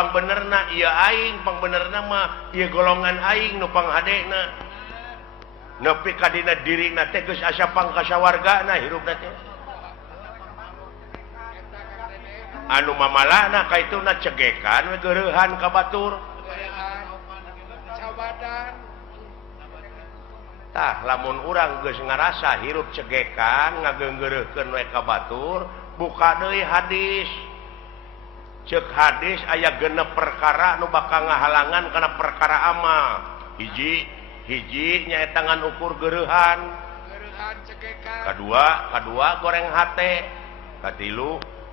pang benerna iya aing pang benerna mah ieu golongan aing nu panghadena nepi ka dina dirina teh geus asa pangkasawargana hirupna teh anu mamalahna kaituna cegekan we geureuhan ka batur tah lamun urang geus ngarasa hirup cegekan ngageunggeureukkeun we ka batur buka deui hadis cek hadis aya genep perkara nu bakal ngahalangan kana perkara amal hiji nyaeta ngan ukur geureuhan cegekan kadua goreng hate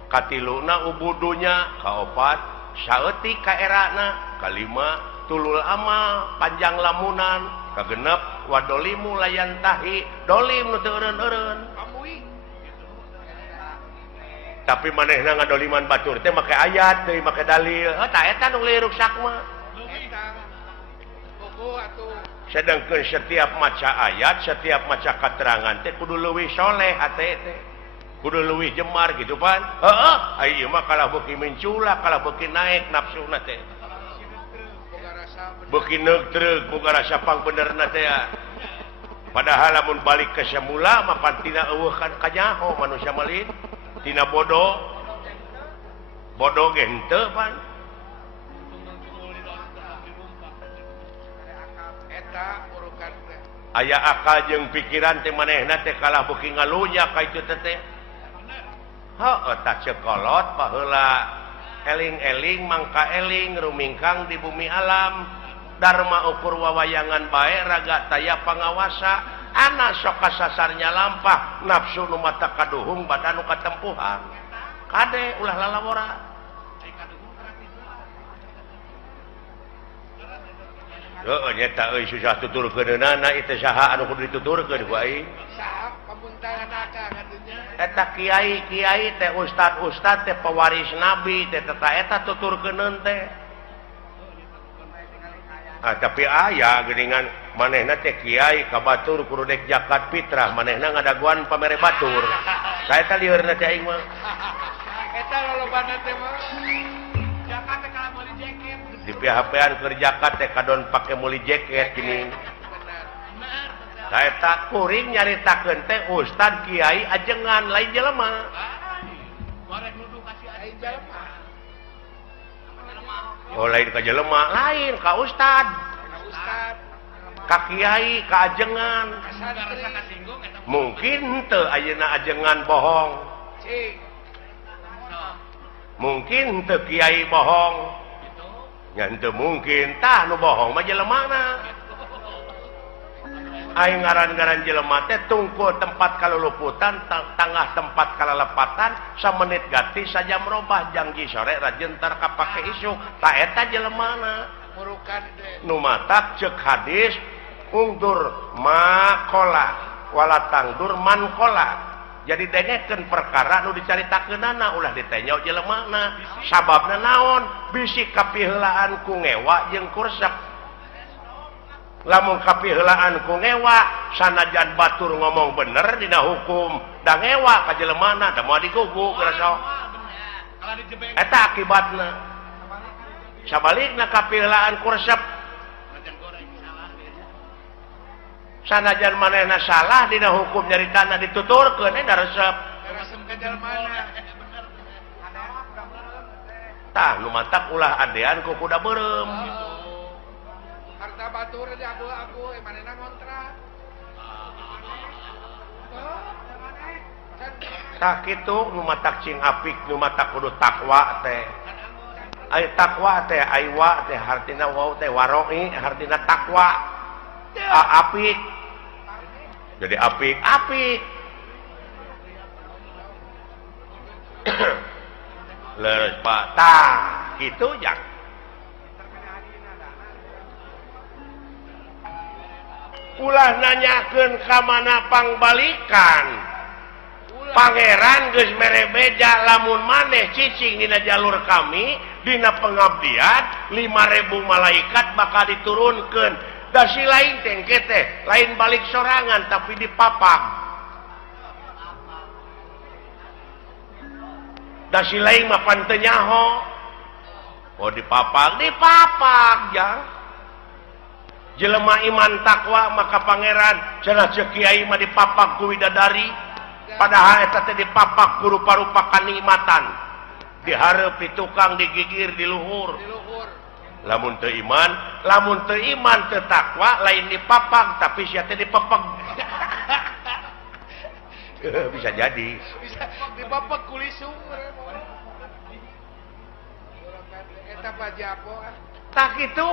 katiluna ubudunya kaopat saeutik ka erana kalima tulul amal panjang lamunan kagenep wadolimu layan tahi dolim nu teu eureun-eureun tapi manehna ngadoliman batur teh make ayat teh make dalil tah eta nu liruk sakma sedangkeun setiap maca ayat setiap maca katerangan teh kudu leuwih soleh hate teh kudu leuwih jemar gitu pan heeh ieu mah kalah beuki mencula kalah beuki naik nafsuna teh beuki neutreug boga rasa pang benerna teh padahal lamun balik ke semula mah pantina eueuh kan kanyaho manusia malin tina bodoh ge henteu pan eta urukan aya akal jeung pikiran teh manehna teh kalah beuki ngalunya ka itu teh heuh tah cekolot baheula eling-eling mangka eling rumingkang di bumi alam Dharma ukur wawayangan bae raga taya pangawasa anak sok kasasarnya lampah nafsu nu mata kaduhung badan nu katempuhan kade ulah lalawora heuh nyata euy susah tuturkeunana itu saha anu kudu dituturkeun ku aing saha pamuntangan akang atunya eta kiai teh ustad teh pewaris nabi teh eta tuturkeuneun teh tapi aya geuningan manehna teh kiai ka batur kudu dek zakat fitrah manehna ngadaguan pamere batur saeta lieureurna teh aing mah eta lolobana teh mah zakat teh kana meuli jaket di PHP-an keur zakat teh kadon pake meuli jaket gini saeta kuring nyaritakeun teh ustad kiai ajengan lain jelema bareng nuduh kasih aing jelema lain ka jelema lain ka ustad ka kiai ka ajengan mungkin teu ayeuna ajengan bohong mungkin teu kiai bohong nya teu mungkin tah nu bohong mah jelemana aing ngaran-ngaran jelema teh tungkul tempat kaluluputan tangah tempat kalalepatan samenit ganti saja merubah janggi sore rajentar kapake isuk ta eta jelemana murukan nu matak ceuk hadis ungdur maqala wala tangdur manqala jadi dengekeun perkara nu dicaritakeunana ulah ditenya jelemana sababna naon bisi kapiheulaan ku ngewa jeung kursep lamun kapiheulaan ku ngewa sanajan batur ngomong bener dina hukum da ngewa ka jelemana da moal diguguk rasa eta akibatna sabalikna kapiheulaan ku resep sanajan manehna salah dina hukum nyaritana dituturkeun da resep ka jelemana tah nu matak ulah adean ku kuda beureum harta batur aja abu-abu manehna ngontrak tah kitu nu matak cing apik nu matak kudu takwa teh ai takwa teh aiwa teh hartina wau teh waroi hartina takwa apik jadi apik leres pak tah kitu jak ulah nanyakeun ka mana pangbalikan pangeran geus mere beja lamun maneh cicing dina jalur kami dina pengabdian 5.000 malaikat bakal diturunkeun da si lain tengke teh lain balik sorangan tapi dipapag da si lain mah pan teu nyaho Oh dipapag ya. Jelema iman takwa maka pangeran cenah ceuk kiai mah dipapag ku widadari padahal eta teh dipapag ku rupa-rupa kanikmatan. Dihareup di tukang digigir di luhur. Lamun teu iman teu takwa lain dipapag tapi sia teh dipapag. Bisa jadi. Bisa dipapag ku lisung. Eta pajapo kan. Tak itu.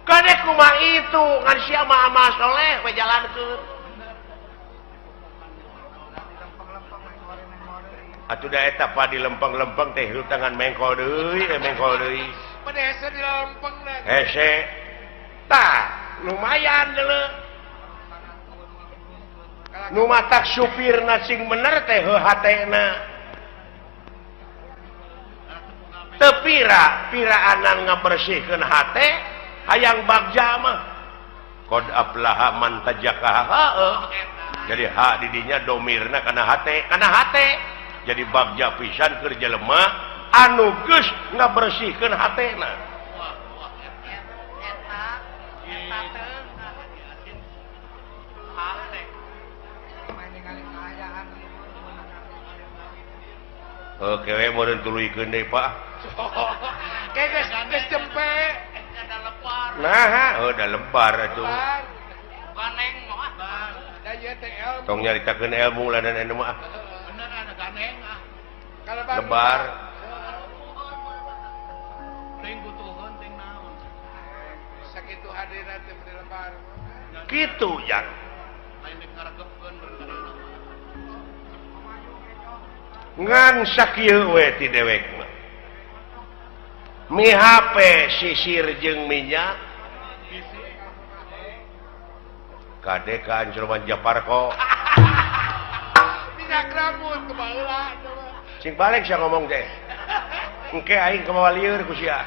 Kade kumaha itu ngan sia mah amal soleh we jalankeun. Atuh da eta pa di lempeng-lempeng teh hirup tangan mengkol deui, mengkol deui. Pada hese di lempeng na. Hese. Tah, lumayan deuleu. Nu matak supirna sing bener teh heuh hatena. Teu piraanan ngabersihkeun hate hayang bagja mah. Qad aflaha man tajakaha. Jadi hak di dinya domirna kana hate. Jadi bagja pisan keur jelema anu geus ngabersihkeun hatena. Oke, meureun tuluikeun deui, Pak. Geus cempe. Ada lebar. Nah, udah lebar atuh. Ganeng mah. Da ieu teh ilmu. Tong nyaritakeun ilmu lah dan anu mah. Bener ada ganeng ah. Lebar. Teuing butuheun teuing naon. Sakitu hadirna teh lebar. Kitu yang Lain dikaregepkeun berkarana. ngan sakieu we ti dewek mah. Mi HP sisir jeung minyak. Kade ka Anjurman Japarko. Minyak rambut kebaheula. Sing balik sia ngomong teh. Engke aing kemawa lieur ku sia.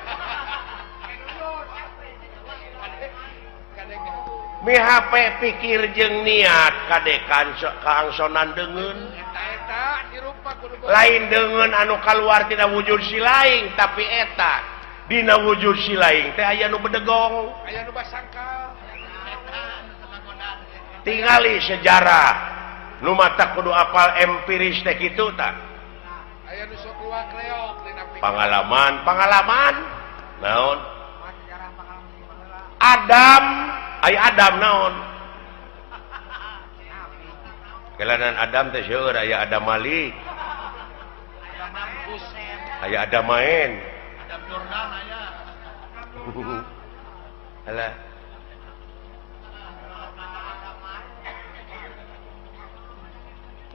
Mi HP pikir jeung niat kade kaangsonan deungeun. Eta dirupa kudu Lain deungeun anu kaluar tina wujud si laing tapi eta dina wujud si laing teh aya nu bedegong. aya nu basangkal. Tingali sejarah nu mata kudu apal empiris teh kitu tah. Aya nu sok luak leok dina pikir. Pengalaman naon? Adam naon? Kelanan Adam teh seueur aya Adam Malik. Aya Adam main. Adam Jordan aya. Alah.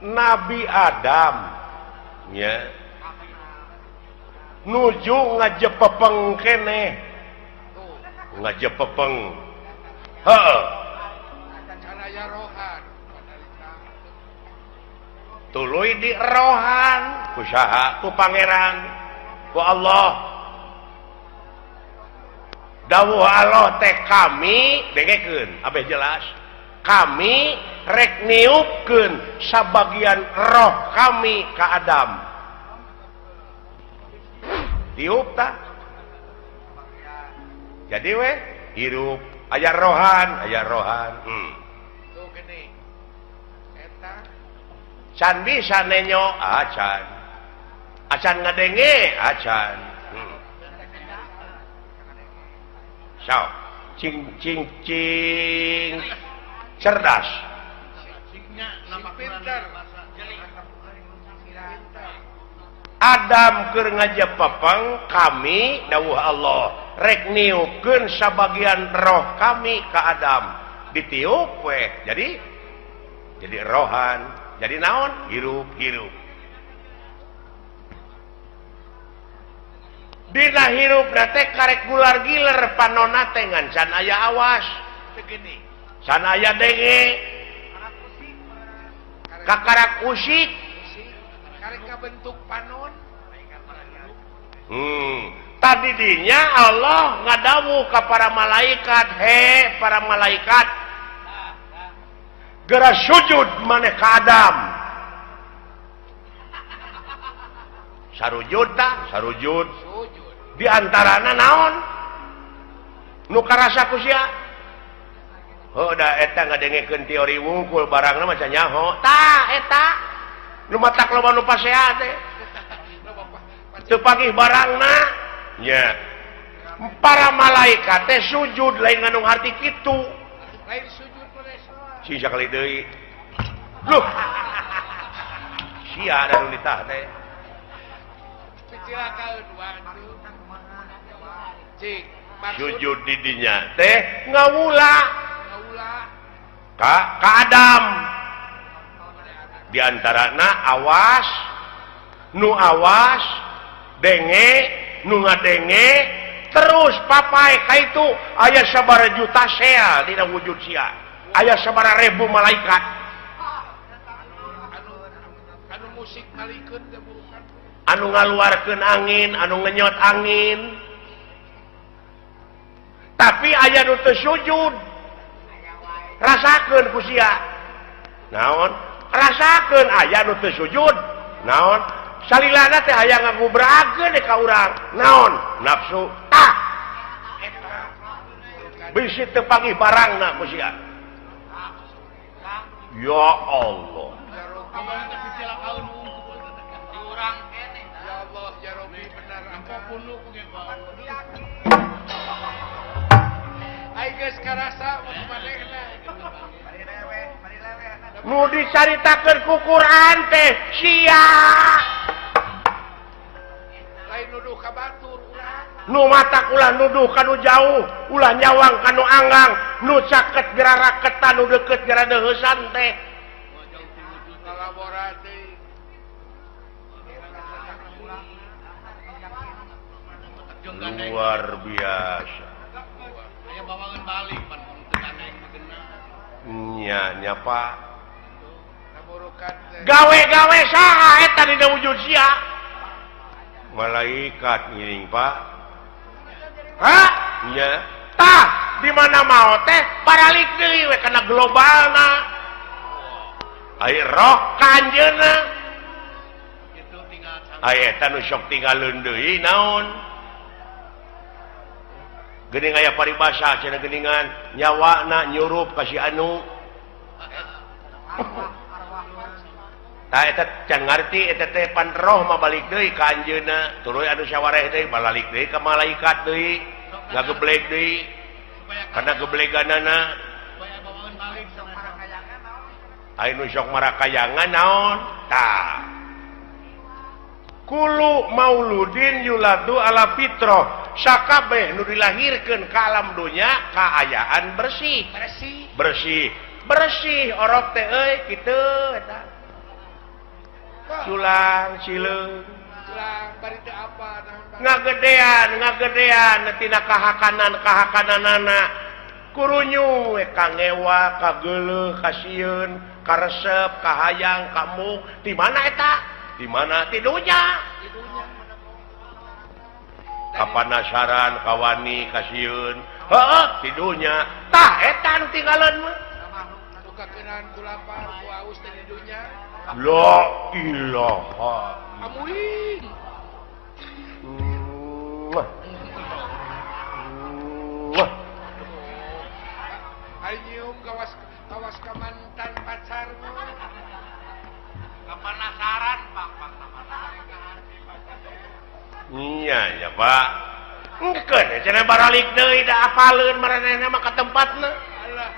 Nabi Adam nya nuju ngajepepeng keneh. Ngajepepeng. Heeh. Can aya rohan. Tuluy di rohan ku saha? Ku pangeran, ku Allah. Dawuh Allah teh kami dengekeun abeh jelas. Kami rek niupkeun sabagian roh kami ka Adam. Tiup tah. Jadi we hirup aya rohan. Tuh gini. Eta Can bisa nenyo acan. Acan ngadenge acan. So, cing cerdas. pinter. Adam keur ngajepepeng kami dawuh Allah rek niupkeun sabagian roh kami ka Adam. Ditiup we. Jadi rohan. Jadi naon? Hirup. Dina hirupna teh karek gular giler panonna teh ngan can aya awas. Begini. Can aya denge. Kakarak usik. Karek bentuk panon. Tadi dinya Allah ngadawu ka para malaikat, para malaikat, geura sujud maneh ka Adam. Sarujud. diantarana naon nu karasa ku sia da eta ngadengekeun teori wungkul barangna maca nyaho tah eta nu matak loba nu pasea teh teu pagih barangna nya para malaikat teh sujud lain ngandung arti kitu lain sujud si sakali deui loh sia da nu ditah teh picilakaeun waduh cik sujud di dinya teh ngawula ka Adam diantarana awas nu awas denge nu ngadenge terus papai ka itu aya sabaraha juta sel dina wujud sia aya sabaraha ribu malaikat anu musik malikeun teh bukan anu ngaluarkeun angin anu ngenyot angin tapi aya nu teu sujud rasakeun ku sia naon rasakeun aya nu teu sujud naon salilana teh aya ngagubrageun ka urang naon nafsu tah eta bisi teu pagih barangna ku sia ya Allah ya Allah ya Rabbi benar apapun lu ku ge ai geus karasa manehna nu dicaritakeun ku Quran teh sia lain nuduh ka batur urang nu matak ulah nuduh kanu jauh ulah nyawang kanu anggang nu caket gerara ketan nu deukeut gerara deuheusan teh kolaborasi luar biasa aya bawangan balik pan teu aneh nya Pak namurukan teh gawe-gawe saha eta dina wujud sia malaikat ngiring Pak hah nya tah di mana mau teh baralik deui we kana globalna ai roh kanjeuna itu tinggal ai eta nu sok tinggalin deui naon geuning aya paribasa cenah geuningan nyawana nyurup ka si anu tah eta can ngarti eta teh pan roh mah balik deui ka anjeunna tuluy anu sawareh deui balik deui ka malaikat deui ngageblek deui kana gebleganana supaya bawangan balik sama ai nu sok marakayangan naon tah kulu mauludin yuladu ala fitrah sakabeh nu dilahirkeun ka alam dunya kaayaan bersih orok teh euy kitu eta culang cileung ulang bari teh apa ngagedean tina kahakananana kurunyu we kangewa kageuleuh kasieun karesep kahayang kamu di mana eta di mana ti dunya kapanasaran kawani kasieun heuh ti dunya tah eta nu tinggalan mah anu kakeunaan ku lapar ku aus teh di dunya la ilaha amuing ai nyium kawas ka mantan pacarmu kapanasaran Pak iya ya Pak engkeun cenah baralik deui da apaleun maranehna mah ka tempatna Allah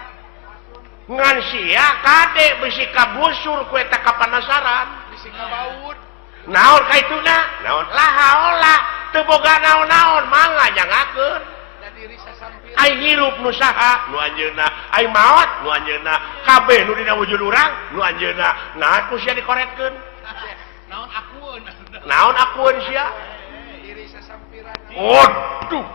ngan sia kade bisi kabusur ku eta kapanasaran bisi kabaud naon ka ituna naon lahaola teu boga naon-naon mangga jangakeun da diri sasampir ai hirup nu saha nu anjeunna ai maot nu anjeunna kabeh nu dina wujud urang nu anjeunna nah ku sia dikorekeun naon akueun sia diri sasampiran waduh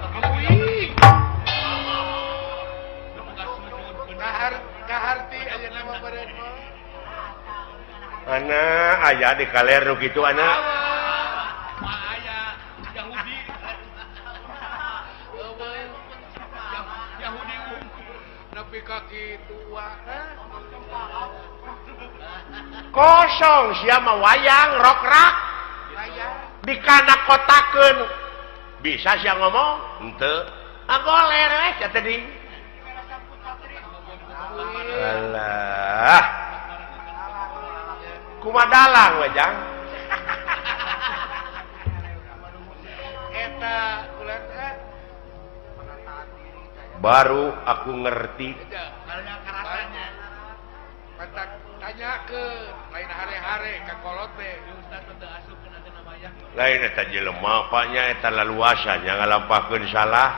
kaharti aja nama badan ana aya di kaler nu kitu ana Nabi kaki tua kosong sia mah wayang rokrak dikana kotakeun bisa sih ngomong ente goler tadi alah kumadalang wejang eta ulah baru aku ngerti Pantak tanya ke lain hari-hari ka kolot teh lain eta jelema apanya eta laluasanya ngalampakeun salah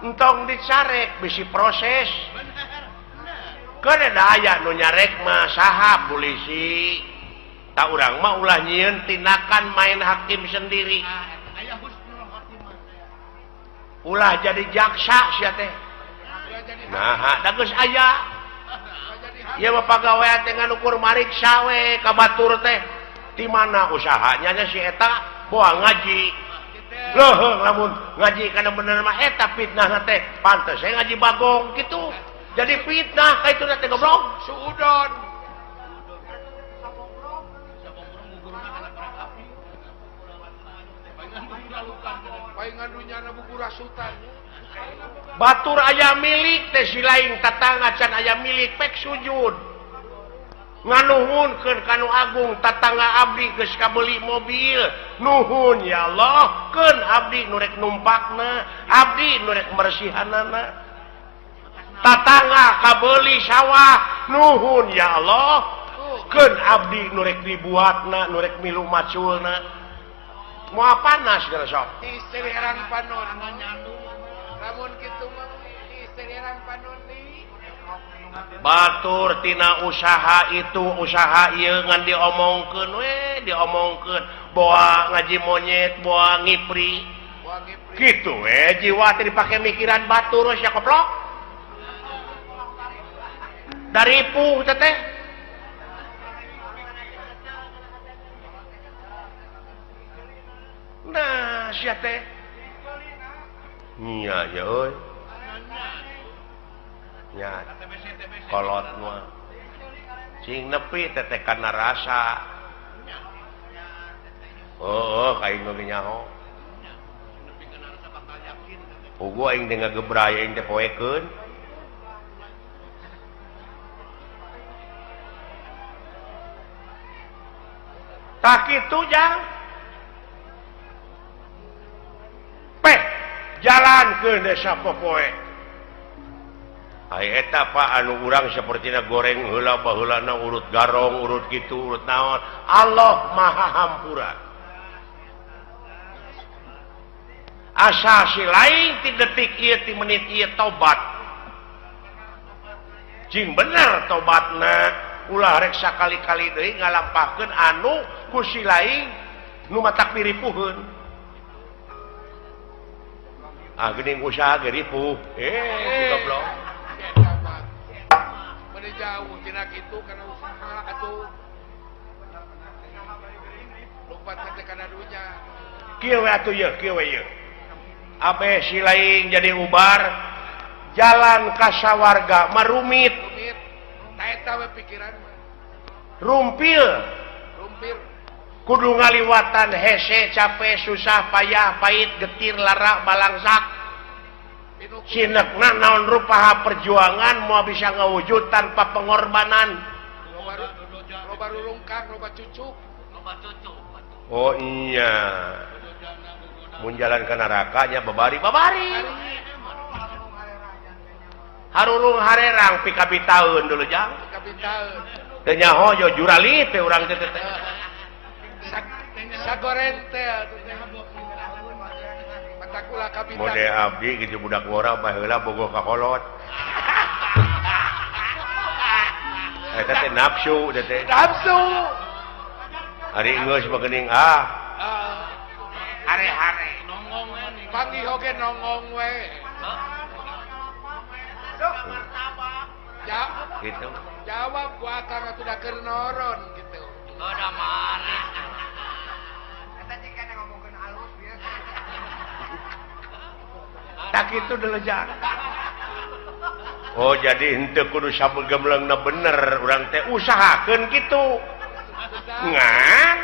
entong dicarek bisi proses keun da aya nu nyarek mah saha polisi tak urang mah ulah nyieun tindakan main hakim sendiri ulah jadi jaksa sia teh nah da geus aya ieu mah pagawean teh nganukur mariksa we ka batur teh di mana usahanya nya si eta boa ngaji leuheung lamun ngaji kana bener mah eta fitnah teh pantes saya ngaji bagong gitu jadi fitnah ka itu teh goblok suudon paingan dunyana buku rasutan batur aya milik teh si lain tatangga can aya milik pek sujud nganuhunkeun kanu agung tatangga abdi geus kabeli mobil nuhun ya Allah keun abdi nu rek numpakna abdi nu rek bersihanana tatangga kabeli sawah nuhun ya Allah keun abdi nu rek dibuatna nu rek milu maculna moal panas geus sok istri herang panon lamun kitu mah istri herang panon ni batur tina usaha itu usaha ieu ngan diomongkeun we diomongkeun boa ngaji monyet boa ngipri kitu we jiwa teh dipake mikiran batur sia koplok dari puh teh nah sia teh nya ya euy nya kolot mah cing nepi teh kana rasa kaing nu nyaho ugu aing teh ngagebraya aing teh poekeun tak kitu jang jalankeun desa popoe ai eta Pak anu urang sapertina goreng heula baheulana urut garong urut kitu urut naon Allah Maha Hampura asa si lain ti detik ieu ti menit ieu tobat cing bener tobatna ulah rek sakali-kali deui ngalampahkeun anu ku si lain nu matak piripuheun geuning usaha ge ripuh goblok bade jauh tina kitu kana usaha atuh lompat teh kana dunya kieu we atuh ye kieu we ye abe si lain jadi ubar jalan ka sawarga marumit ta eta we pikiran rumpil kudu ngaliwatan hese capek susah payah pait getir lara balangsak sinekna naon rupaha perjuangan mau bisa ngawujud tanpa pengorbanan loba rulungkang loba cucuk oh iya mun jalan ke nerakanya babari harurung harerang pikabi taun dulu jang teu nyaho yo jurali teh urang teh sagorente patakula kapitan mode abdi gitu budak ngora baheula bogoh ka kolot eta teh nafsu teh ari geus bageuning hare-hare nongong we panggih oge nongong we gitu jawab ku akang atuh da keur noron gitu da marah eta jika ngomongkeun alus biasa tak itu dulu jang oh jadi henteu kudu sabegemleungna bener urang teh usahakeun kitu ngan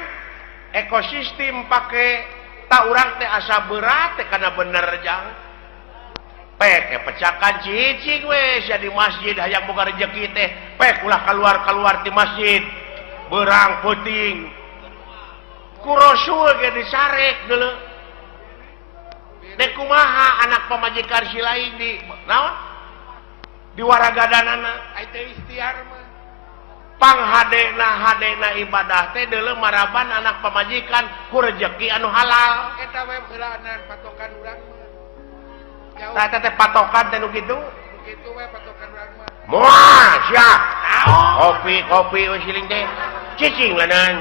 ekosistem pake tak urang teh asa berat teh karena bener jang pecakan cicing wes ya di masjid hayang boga rezeki teh ulah keluar di masjid berang puting ku Rasul ge disarek geuleuh dek kumaha anak pamajikan si lain di naon di waragadanana aya ikhtiar mah hadena ibadah teh deuleu maraban anak pamajikan ku rezeki anu halal eta we heulaanan patokan urang mah tah teh patokan teh nu kitu kitu we patokan urang mah moal sia kopi we siling teh cicing lanan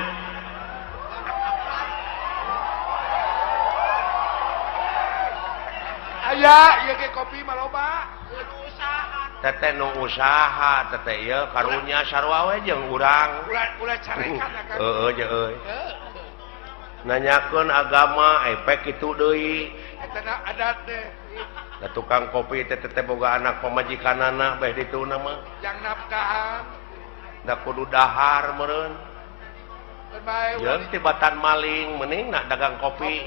aya ieu ge kopi mah loba teteh nu usaha teteh ieu karunya sarua we jeung urang ulah carekan akan euy nanyakeun agama pek kitu deui eta adat teh da tukang kopi teh boga anak pamajikanana beh dituna mah jang nafkahan da kudu dahar meureun berbae jeung tibatan maling mending nak dagang kopi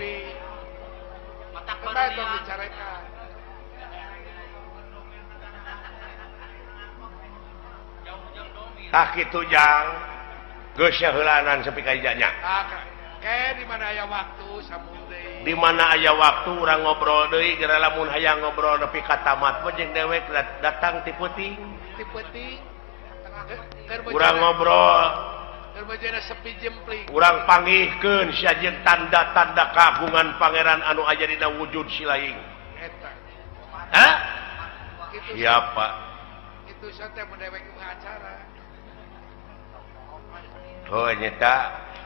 matak berbae tong dicarekan tah kitu jang geus heulanan sepi ka ijanya di mana aya waktu sambung deui di mana aya waktu urang ngobrol deui geura lamun hayang ngobrol nepi ka tamat mah jeung dewek datang ti peuting urang ngobrol keur bejana sepi jempling urang panggihkeun sajeun tanda-tanda kagungan pangeran anu aya dina wujud si laing eta hah kitu siapa kitu teh mun dewek acara oh nyata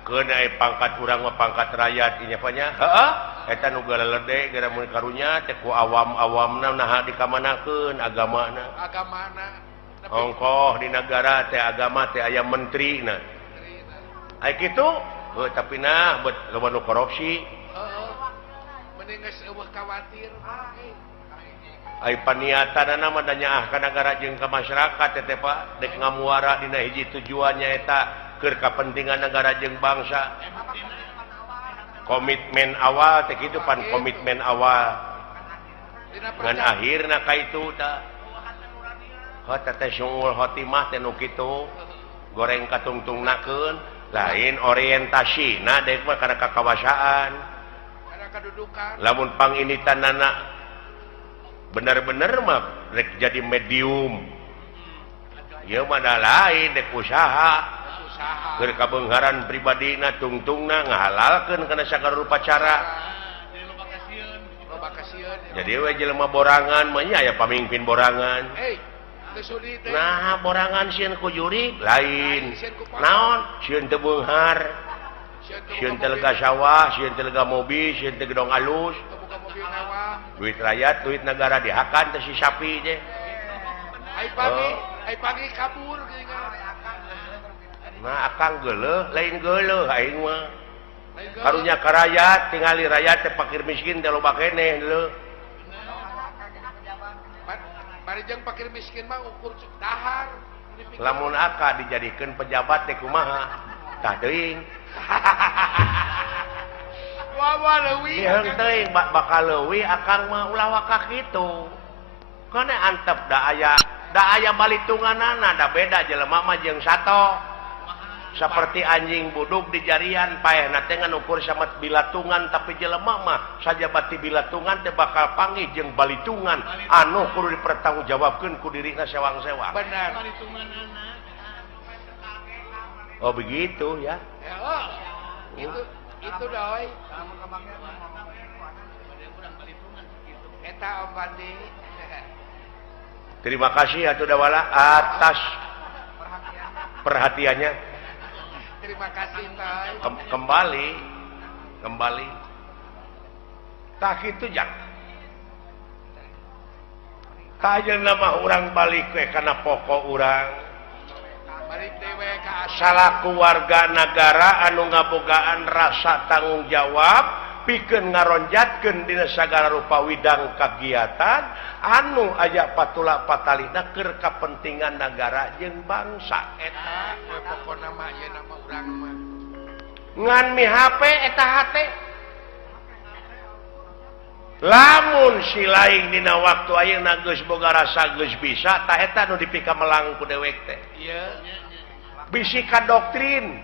keun pangkat urang mah pangkat rakyat ieu nya heeh eta nu galelede gara mun karunya teh ku awam-awamna naha dikamanakeun agamana ongkoh di negara teh agama teh aya menterina aya kitu tapi nah bet loba nu korupsi heeh mending geus eueuh khawatir ai paniatanna mah da nyaah ka nagara jeung ka masyarakat teh Pak dek ngamuara dina hiji tujuannya eta keur kapentingan negara jeung bangsa komitmen awal teh kitu pan komitmen awal ngan akhirna ka itu da teh syuul khotimah teh nu kitu goreng katungtungnakeun lain orientasina dek mah kana kakawasaan kana kadudukan lamun panginitanana bener-bener mah rek jadi medium ieu mah da lain dek usaha keur kabeungharan pribadina tungtungna ngahalalkeun kana sagala rupa cara jadi we jelema borangan mah nya aya pamimpin borangan nah borangan sieun ku juri lain naon sieun teu beunghar sieun teu lega sawah sieun teu lega mobil sieun teu gedong alus duit rakyat duit negara dihakan teh si sapi teh ai pagi kabur nah akang geuleuh lain geuleuh aing mah karunya ka rakyat tingali rakyat teh fakir miskin teh loba keneh leuh bari jeung fakir miskin mah ukur dahar lamun aka dijadikeun pejabat teh kumaha tah teuing wawa leuwih diheung teuing bakal leuwih akang mah ulah waka kitu kana antep da aya balitunganana da beda jelema mah jeung sato seperti anjing buduk di jarian paehna teh ngukur samet bilatungan tapi jelema mah sajabati bilatungan teh bakal panggih jeung balitungan anu kudu dipertanggungjawabkeun ku dirina sewang-sewang benar oh begitu ya itu doi eta Om Bandi terima kasih atuh dawala atas perhatiannya terima kasih Toy kembali tak itu jang tak aja nama orang balik we karena pokok orang balik dewe ka salaku warga negara anu ngabogaan rasa tanggung jawab pikeun ngaronjatkeun dina sagala rupa widang kagiatan anu aya patula patalina keur kapentingan negara jeung bangsa eta pokona mah ieu nama urang mah ngan mi HP eta hate lamun si lain dina waktu ayeuna geus boga rasa geus bisa tah eta nu dipika melang ku dewek teh. Ieu. Bisi ka doktrin,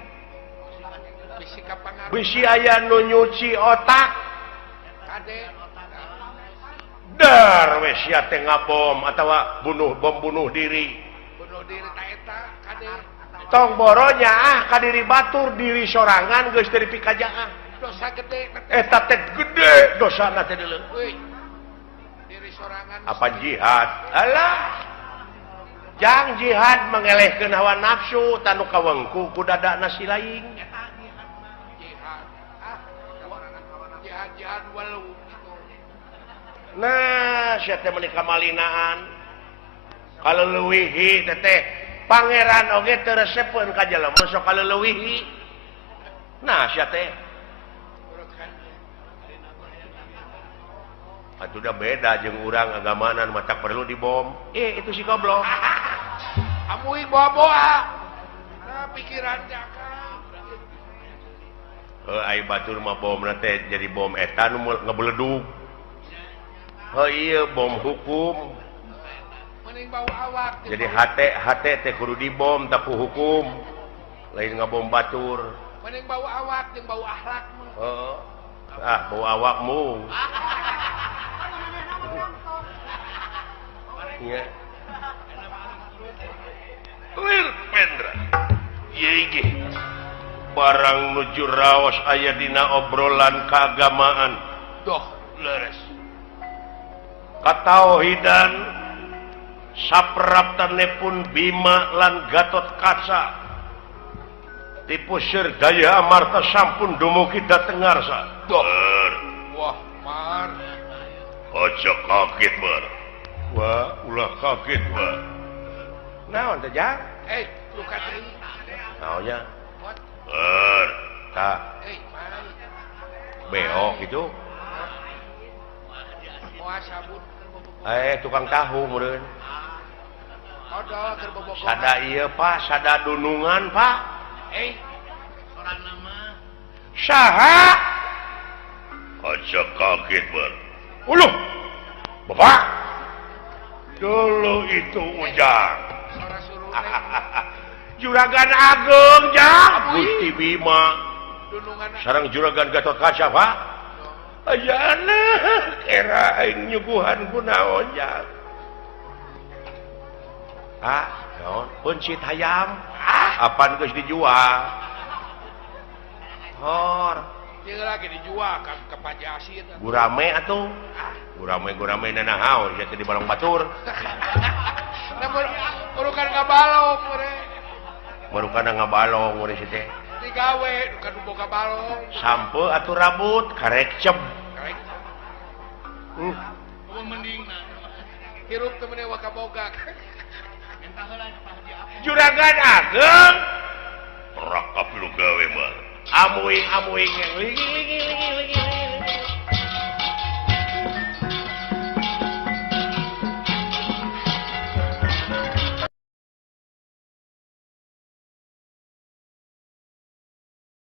Bisi ka pangaruh. bisi aya nu nyuci otak. Kade. Dar we sia teh ngabom atawa bom bunuh diri. Bunuh diri ta eta kade. Tong boronya ka diri batur diri sorangan geus teu dipikajaan. Dosa gede. Eta teh gede dosana teh deuleu. Euy. Diri sorangan. Apa jihad? Alah. Jang jihad mengelehkeun hawa nafsu tanu kawengku ku dadana si laing. Jihad. Jihad walau. Nah, sia teh meuni kamalinaan. Kaleuweuhi teh pangeran oge teu resepkeun ka jelema sok kaleuweuhi. Nah, sia teh atuh da beda jeung urang agamana nu matak perlu dibom. Itu si goblok. Amuing boa-boa. Nah, pikiran jaka. Ai batur mah bomna teh jadi bom eta nu ngebeledug. Iya bom hukum. Mending bau awak. Jadi hate teh kudu dibom tapi hukum. Lain ngabom batur. Mending bau awak jeung bau akhlak mah. Bau awakmu. Iya. Lir Pendra. Ieu ge. Barang nuju raos aya dina obrolan keagamaan. Doh, leres. Katauhidan sapraptanepun Bima lan Gatot Kaca. Tipu Sir Daya Amarta sampun dumugi dhateng ngarsa. Doh. Wah, Mar. Aja kaget, Mar. Wah, ulah kaget, Mar. Naon teh, Jang? Lu katri. Naonnya? What? Mar. Tah, Mar. beok gitu. Moal sabun. Tukang tahu meureun. Odol keur bobogohan. Sada ieu, Pak, sada dunungan, Pak. Soranna mah. Saha? Aja kaget, Mar. Uluh. Bapak. Dulu itu Ujang. Sora suruh Juragan Agung, Jang. Gusti Bima. dunungan. Sareng Juragan Gatot Kaca, Pak. Ayana, era aing nyuguhan ku naon, Jang. Naon? Pencit hayam. Apaan geus dijual? Hor. Dia lagi dijual ke Pajasin. Gurame atuh. Gurame nanahaun sia di balong batur. Namun urukan ngabalong mere. Marukana ngabalong urang teh. Digawe bukan boga balong. Sampe atuh rambut karek cem. Karek. Mendingna. Hirup teu meuneu wakaboga. Entah heula Juragan Ageng. Rakap lu gawe mah. Amuing yang linging